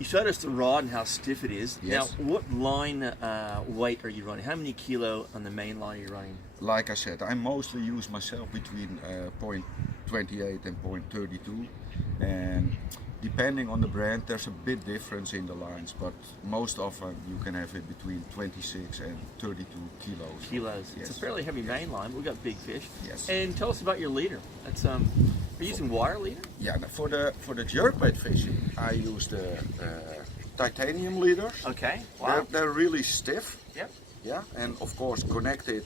You showed us the rod and how stiff it is. Yes. Now, what line weight are you running? How many kilo on the main line are you running? Like I said, I mostly use myself between 0.28 and 0.32, and depending on the brand there's a bit difference in the lines, but most often you can have it between 26 and 32 kilos. Kilos. Yes. It's a fairly heavy main line, but we've got big fish. Yes. And tell us about your leader. That's are you using wire leader? Yeah, for the jerkbait fishing I use the titanium leaders. Okay. Wow. They're really stiff. Yep. Yeah, and of course connected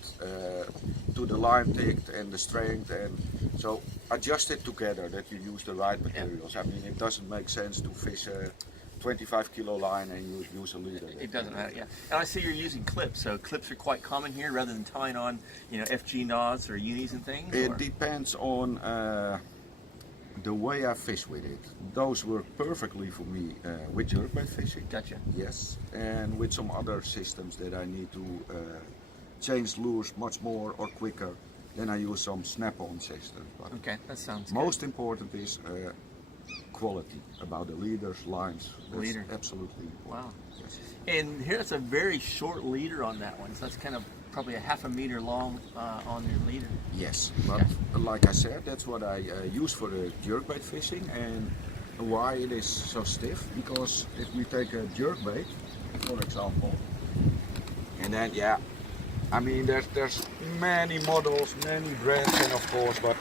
to the line ticked and the strength, and so adjust it together that you use the right materials. I mean, it doesn't make sense to fish a 25 kilo line and you use a leader. It doesn't matter, yeah. And I see you're using clips, so clips are quite common here rather than tying on, you know, FG knots or unis and things? It depends on the way I fish with it. Those work perfectly for me with jerkbait fishing. Gotcha. Yes, and with some other systems that I need to change lures much more or quicker, then I use some snap-on systems. But okay, that sounds most important is quality about the leaders, lines. That's leader. Absolutely important. Wow. Yes. And here's a very short leader on that one, so that's kind of probably a half a meter long on your leader. Yes, but like I said, that's what I use for the jerkbait fishing. And why it is so stiff, because if we take a jerkbait, for example, and then I mean there's many models, many brands, and of course, but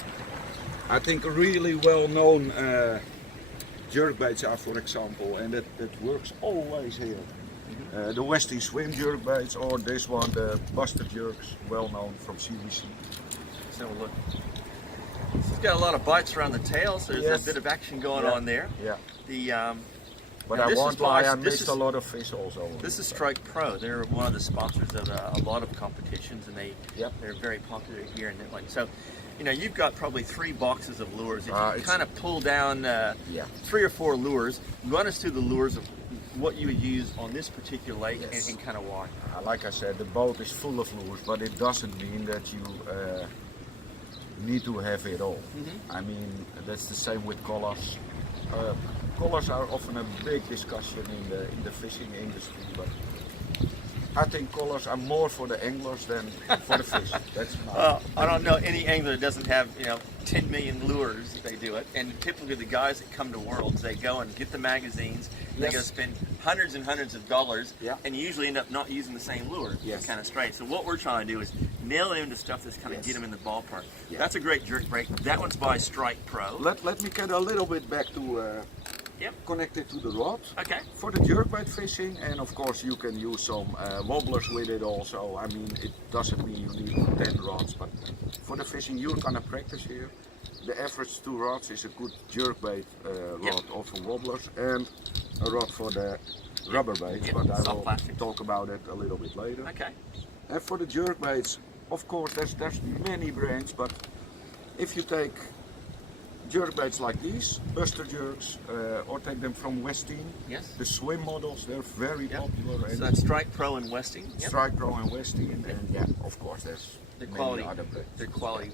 I think really well-known jerkbaits are, for example, and that works always here. The Westing Swim jerkbaits, or this one, the Buster jerks, well known from CBC. Let's have a look. It's got a lot of bites around the tail, so there's a bit of action going on there. Yeah. The but now I won't lie, I this missed a lot of fish also. This is Strike Pro. They're one of the sponsors of a lot of competitions, and they're very popular here in that one. So, you know, you've got probably 3 boxes of lures. If you kind of pull down 3 or 4 lures, run us through the lures of what you would use on this particular lake and kind of why. Like I said, the boat is full of lures, but it doesn't mean that you need to have it all. I mean, that's the same with colors. Colors are often a big discussion in the fishing industry, but I think colors are more for the anglers than for the fish. That's I don't know any angler that doesn't have, you know, 10 million lures. They do it, and typically the guys that come to Worlds, they go and get the magazines. They go spend hundreds and hundreds of dollars, and you usually end up not using the same lure. Kind of straight. So what we're trying to do is nail it into stuff that's kind of get them in the ballpark. That's a great jerk bait. That one's by Strike Pro. Let me get a little bit back to connected to the rod. Okay. For the jerkbait fishing, and of course you can use some wobblers with it also. I mean, it doesn't mean you need 10 rods, but for the fishing you're gonna practice here. The average 2 rods is a good jerkbait rod, or for wobblers, and a rod for the rubber baits, but I will talk about it a little bit later. Okay. And for the jerkbaits, of course there's many brands, but if you take jerkbaits like these, Buster jerks, or take them from Westing. The swim models, they're very popular. So that's Strike Pro and Westing. Strike Pro and Westing, and of course there's quality, other brands. they're quality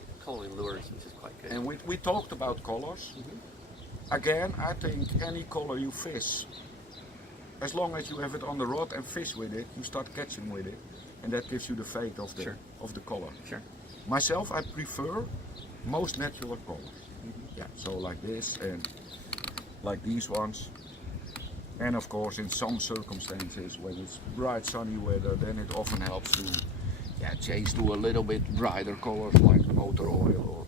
lures, which is quite good. And we talked about colors. Again, I think any color you fish, as long as you have it on the rod and fish with it, you start catching with it, and that gives you the fate of the color. Myself, I prefer most natural colors. So like this and like these ones, and of course in some circumstances when it's bright sunny weather, then it often helps to change to a little bit brighter colors like motor oil